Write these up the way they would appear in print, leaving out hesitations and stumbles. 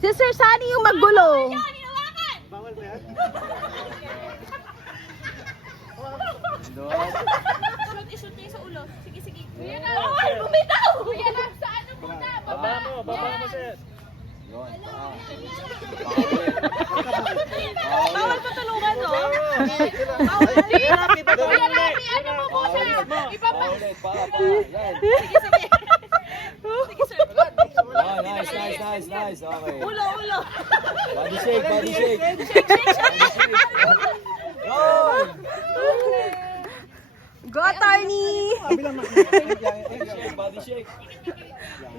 Si Sir Sunny yung magulo. Bawal ba yan? Shoot niya sa ulo. Sige, sige. Kuya na. Ay, bumitaw! Kuya na, sa ano muna? Baba mo, sir. Bawal patulungan, no? Bawal din. Kuya na, ano mo po, sir? Iba pa. Sige, sige. Sige, sir. Nice. Okay. Ulo, ulo. Body shake. Go, attorney! Body shake.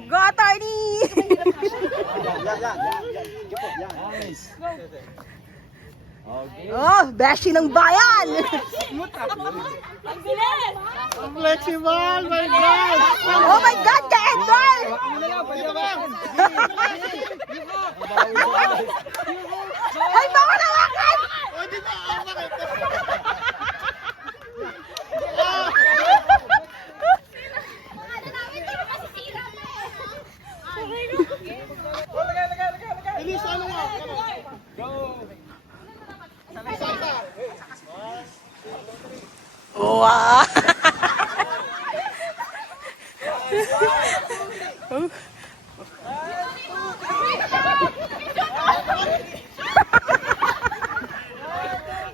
Go, attorney! Nice. Okay. Oh, beshi ng bayan! Ang bilis! Ang flexible, my God! Oh my God, ka Edward! Ay, baka nawakan! O, di ba? Bakit? Bilis, ano nga? Wow!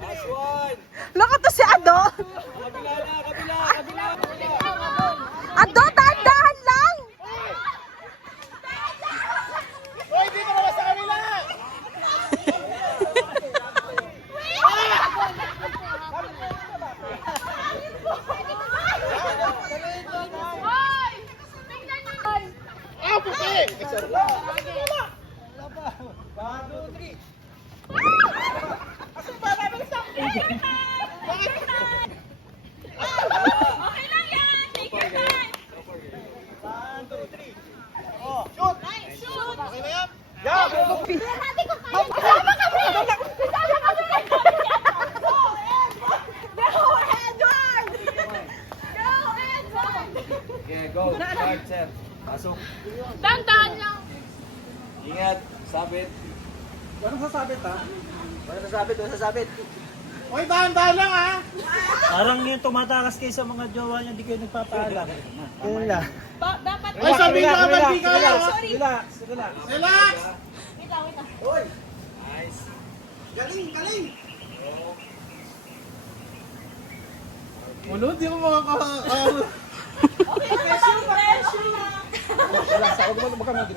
Last one. Laka to si Ado! Kabila. Ado, dahan-dahan lang! Hoy, dito naman sa kanila! Ah, puti! Okay lang yan! Take your time! Shoot! Shoot! Okay na yan? Yeah! Kasama kami! Kasama kami! Go, Edward! Go, Edward! Okay, go. Start, sir. Pasok. Dandan lang! Ingat. Sabit. Anong sasabit, ha? Wala sasabit. Hoy, dahan-dahan lang, ha? Parang yung tumatakas kayo sa mga jowa niya, di kayo nagpapaalam. Yun lang. Dapat... Ay, sabihin ka ba, di ka lang, ha? Relax. Relax! Wait lang. Galing! Wala, di mo makaka... Relax, ako naman baka natin.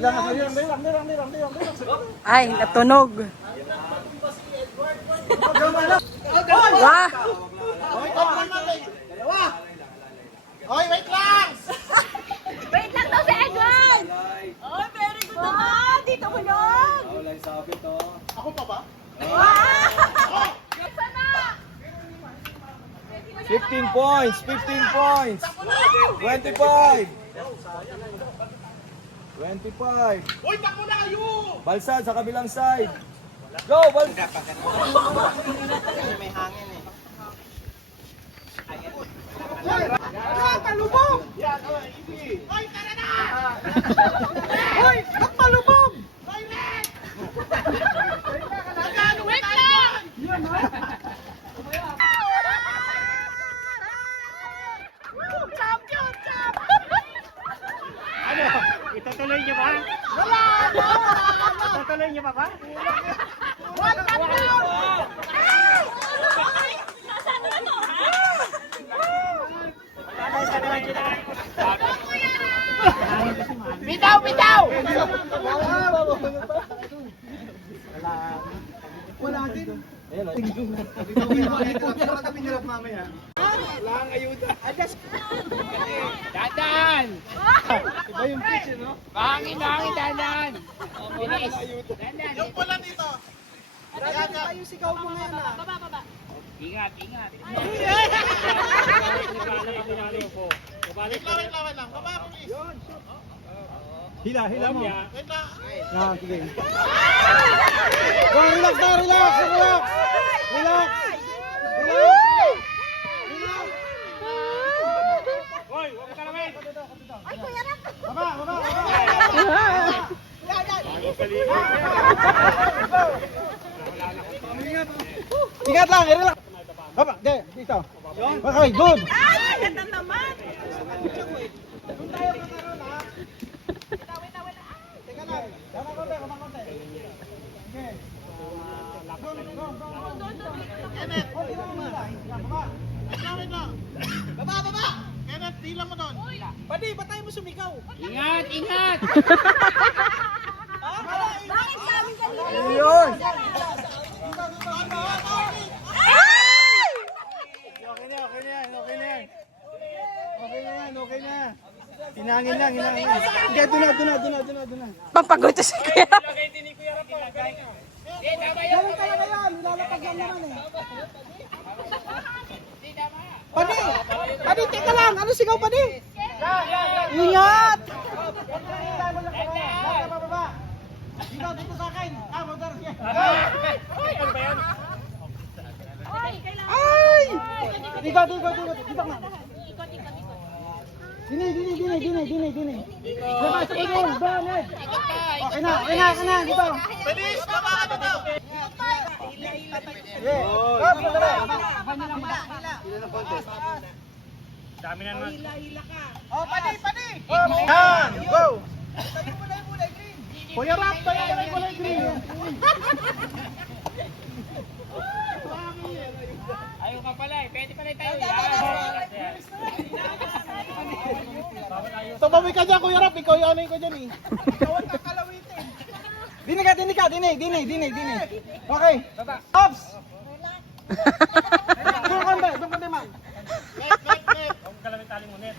Lang. Ay, natunog. Wah! Hoy, dalawa! Hoy, wait lang! Wait lang daw si Edward! Oh, very good naman! Dito mo yun! Wala yung sabit, oh. Ako pa ba? Wow! Isa na! 15 points. 25. 25. Hoy, takbo na kayo! Balsad sa kabilang side. Go, Balsad. Hoy, talubog! Hoy, tara na! Hoy, talubog! Direct! Wait lang! Champion! Ano? Itutuloy niyo ba? Itutuloy niyo pa ba? Nasaan na to, ha? Bitaw! Wala din. Ayan, oh. Lang ayuda. Dadan! Iba yung pitch, no? Hangin, dadan! Bilis! Yung pula dito. Ayun, sigaw mo ngayon, ah. Baba. Ingat. Wait lang. Baba, please. Hila mo. Wait lang. Ah, sige. Relax. Hoy, huwag ka lamay. Baba. Ingat lang, relax. Baba, dito. Okay, good. Ay, ganda naman. Teka lang. Tama konti, tama konti. Okay. Baba! Kenneth, tilang mo doon. Padi, ba't tayo mo sumigaw? Ingat, ingat. Bakit sa amin kanina? Yun! Okay na yan. Okay na. Hinangin lang. Hindi, doon na. Pampagod to si Kuya. Ganun kaya ngayon, nilalapag lang naman eh. Padi, teka lang. Ano sigaw, Padi? Ingat! Dito sa akin. Motor. Ay! Dito na. Dini. Labas sa pagong, Bernard. Okay na, dito. Bilis, baba. Dami na naman. Oh, Padi. Yan, go. Kuya Rap, tayo kulay green. Ayaw ka pala eh. Pwede pala tayo. Tumawi ka dyan, Kuya Rap. Ikaw yung anay ko dyan eh. Ikaw ang kakalawitin. Dini ka. Okay. Ops! Doon ka ba, ma'am? Huwag ka lang yung tali mo, net.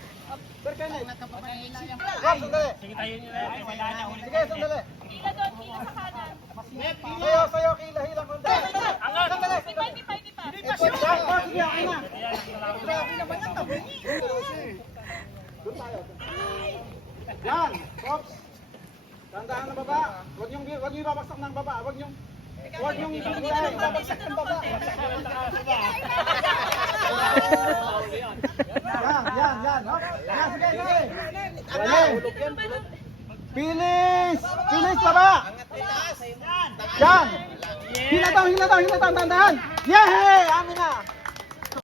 Sir Kenneth. Ops, sandali. Sige tayo nyo na. Wala na ulit. Sige, sandali. Hila doon, hila sa kanan. Sayo, hilang konti. Sandali. Hindi pa. Sige, okay na. Yan, Ops. Tandaan na baba. Huwag niyong babaksak ng baba. Huwag niyong babaksak ng baba. Yan. Hop. Yan, sige. Pilis, baba. Yan. Hila daw, tandaan. Yay! Amin na.